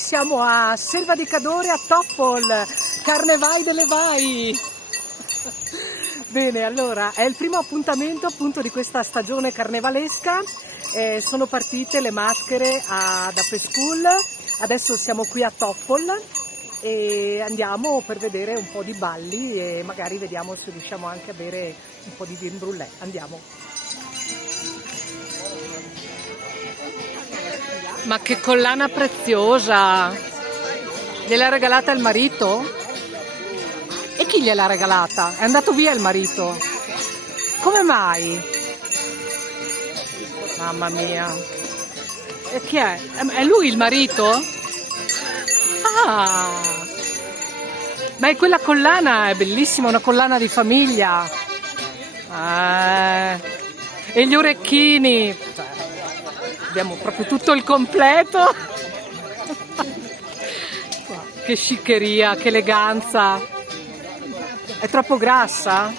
siamo a Selva di Cadore, a Toppol, Carnevai delle Vai. Bene, allora è il primo appuntamento appunto di questa stagione carnevalesca. Sono partite le maschere da Pescul, adesso siamo qui a Toppol e andiamo per vedere un po' di balli e magari vediamo se riusciamo anche a bere un po' di vin brûlé. Andiamo. Ma che collana preziosa! Gliel'ha regalata il marito? E chi gliel'ha regalata? È andato via il marito? Come mai? Mamma mia! E chi è? È lui il marito? Ah! Ma è quella collana è bellissima, una collana di famiglia. E gli orecchini. Abbiamo proprio tutto il completo. Che sciccheria, che eleganza. È troppo grassa?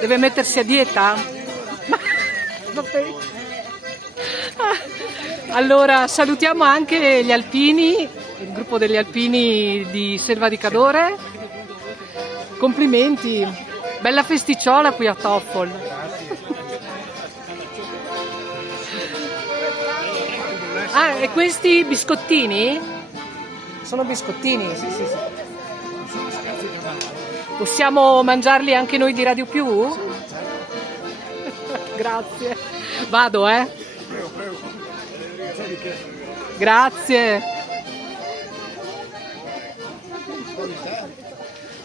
Deve mettersi a dieta? Allora, salutiamo anche gli alpini, il gruppo degli alpini di Selva di Cadore. Complimenti, bella festicciola qui a Toppol. Ah, e questi biscottini? Sono biscottini? Sì, sì, sì. Possiamo mangiarli anche noi di Radio Più? Sì. Grazie. Vado, Grazie.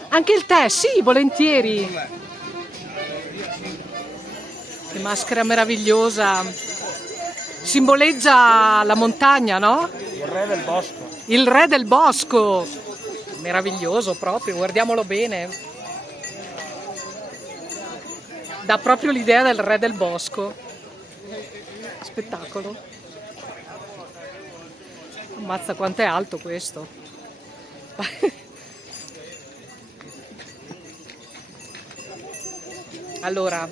Anche il tè, sì, volentieri. Che maschera meravigliosa. Simboleggia la montagna, no? Il re del bosco. Il re del bosco. Meraviglioso proprio, guardiamolo bene. Dà proprio l'idea del re del bosco. Spettacolo. Ammazza quanto è alto questo. Allora,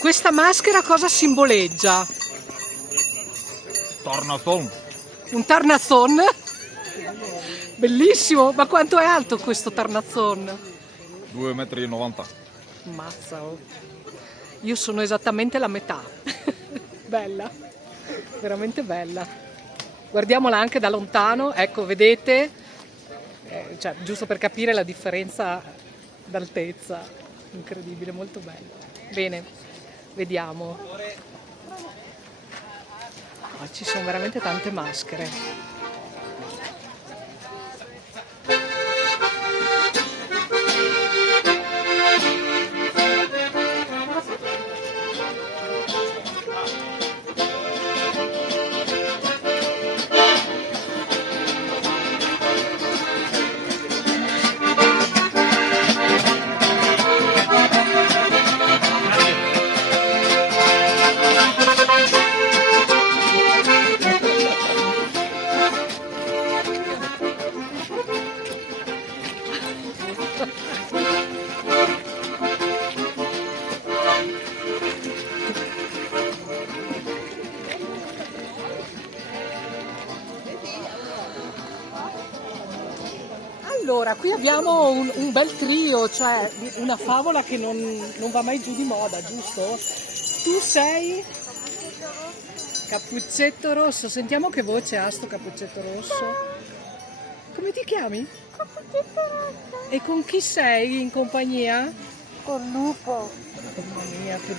questa maschera cosa simboleggia? Tornaton. Un tarnazzon? Bellissimo, ma quanto è alto questo tarnazzon? 2,90 m. Mazza, oh. Io sono esattamente la metà. Bella, veramente bella. Guardiamola anche da lontano, ecco, vedete? Cioè, giusto per capire la differenza d'altezza. Incredibile, molto bello. Bene, vediamo. Oh, ci sono veramente tante maschere. Allora, qui abbiamo un bel trio, cioè una favola che non va mai giù di moda, giusto? Tu sei Cappuccetto Rosso, sentiamo che voce ha sto Cappuccetto Rosso. Come ti chiami? Cappuccetto Rosso. E con chi sei in compagnia? Col lupo. Mamma mia, che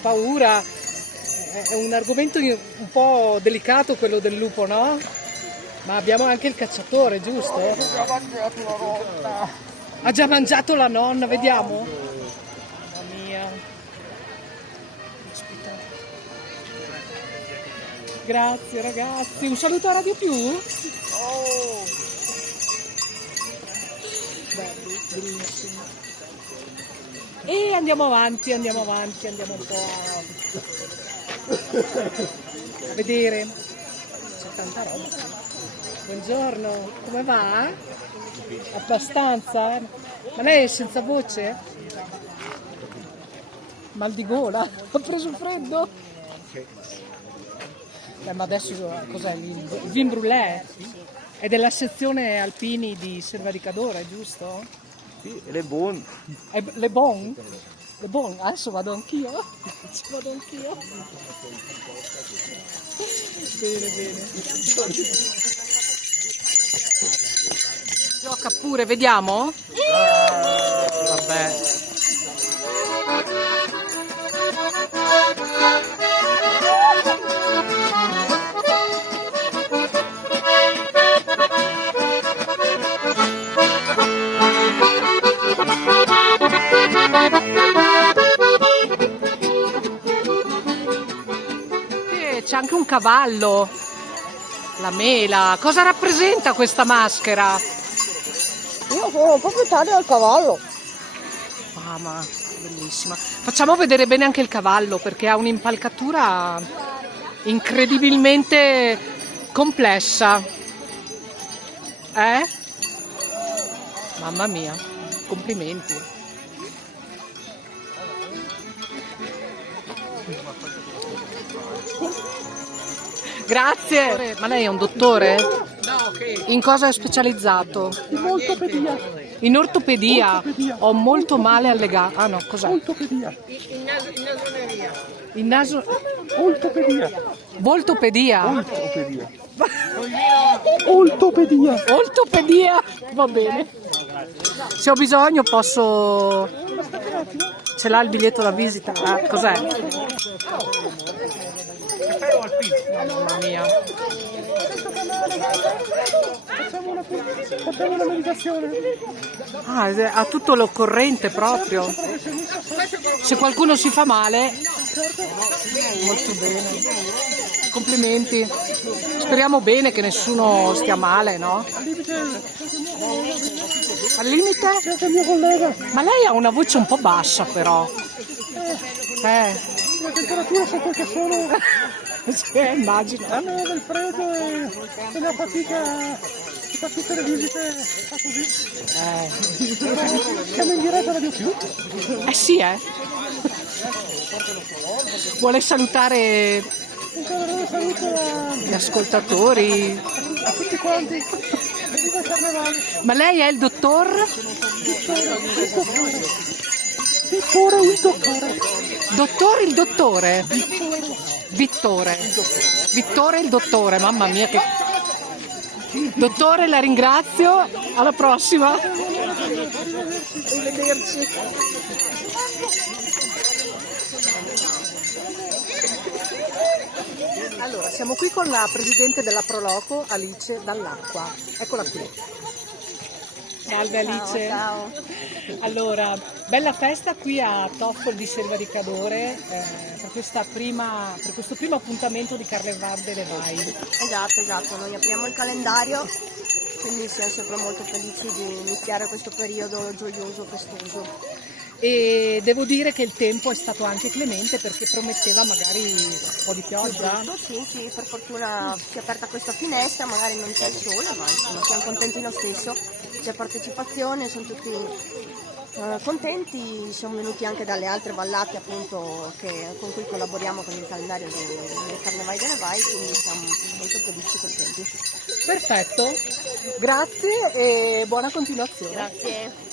paura! È un argomento un po' delicato quello del lupo, no? Ma abbiamo anche il cacciatore, giusto? Ha già mangiato la nonna, vediamo? Mamma mia. Aspetta. Grazie ragazzi, un saluto a Radio Più? Oh. Bello, bellissimo. E andiamo avanti, andiamo un po' a vedere. C'è tanta roba. Buongiorno, come va? Abbastanza? Ma lei è senza voce? Mal di gola? Ha preso freddo? Ma adesso cos'è? Il vin brûlé? È della sezione alpini di Selva di Cadore, giusto? Sì, le buone. Le bon? Le bon? Adesso vado anch'io? Ci vado anch'io? Bene, bene. Gioca pure, vediamo? Vabbè. C'è anche un cavallo, la mela. Cosa rappresenta questa maschera? Io sono proprietario del cavallo. Mamma, bellissima. Facciamo vedere bene anche il cavallo perché ha un'impalcatura incredibilmente complessa. Mamma mia, complimenti. Grazie. Ma lei è un dottore? No, che? In cosa è specializzato? In ortopedia. In ortopedia. Ho molto male alle gambe. Ah no, cos'è? Ortopedia. In naso. Ortopedia. Voltopedia. Ortopedia. Ortopedia. Ortopedia. Va bene. Se ho bisogno posso. Ce l'ha il biglietto da visita? Ah, cos'è? Mamma mia. Facciamo una meditazione. Ah, ha tutto l'occorrente proprio. Se qualcuno si fa male, molto bene. Complimenti. Speriamo bene che nessuno stia male, no? Al limite? Anche il mio collega. Ma lei ha una voce un po' bassa però. Le temperature sono quelle che sono. Sì, immagino. Hanno del freddo e la fatica si fa tutte le visite fa così. Siamo in diretta Radio Più. Sì, Vuole salutare Un caloroso saluto gli ascoltatori. a tutti quanti. E viva il carnevale. Ma lei è il dottor? Vittore il dottore. Dottore il dottore? Vittore. Vittore il dottore, mamma mia che... Dottore, la ringrazio. Alla prossima. Arrivederci. Allora, siamo qui con la presidente della Proloco, Alice Dall'Acqua. Eccola qui. Salve Alice. Ciao. Allora, bella festa qui a Toffol di Selva di Cadore per questo primo appuntamento di Carneval delle Vai. Esatto, noi apriamo il calendario, quindi siamo sempre molto felici di iniziare questo periodo gioioso, festoso. E devo dire che il tempo è stato anche clemente perché prometteva magari un po' di pioggia. Sì, per fortuna si è aperta questa finestra, magari non c'è il sole, ma insomma siamo contenti lo stesso. C'è partecipazione, sono tutti contenti, siamo venuti anche dalle altre vallate appunto con cui collaboriamo con il calendario del Carnevale delle Vai, quindi siamo molto felici e contenti. Perfetto, grazie e buona continuazione. Grazie.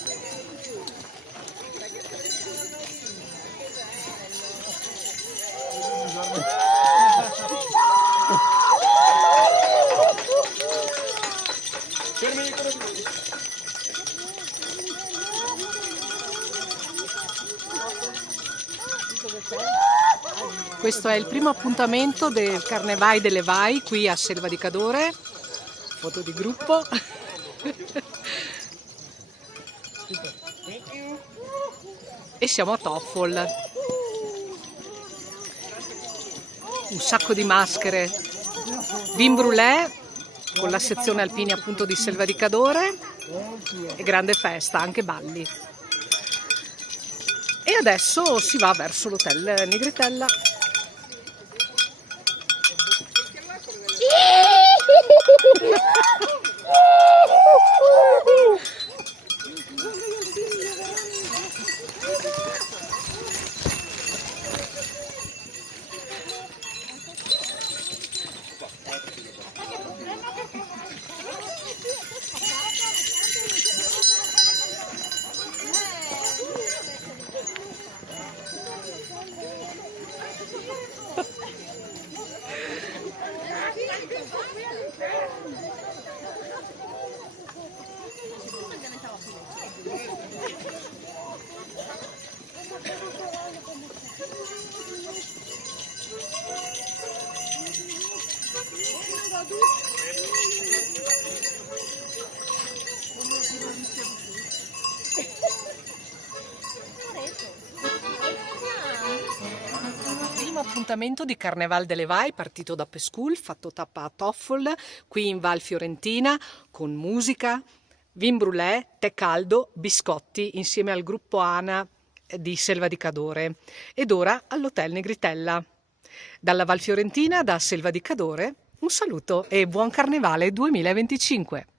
Questo è il primo appuntamento del Carnevale delle Vai qui a Selva di Cadore. Foto di gruppo. E siamo a Toffol. Un sacco di maschere. Vin brûlé con la sezione alpini appunto di Selva di Cadore e grande festa, anche balli. E adesso si va verso l'hotel Nigritella. Primo appuntamento di Carneval delle Vai, partito da Pescul, fatto tappa a Toffol, qui in Val Fiorentina, con musica, vin brulè, tè caldo, biscotti, insieme al gruppo ANA di Selva di Cadore. Ed ora all'Hotel Negritella. Dalla Val Fiorentina, da Selva di Cadore, un saluto e buon Carnevale 2025!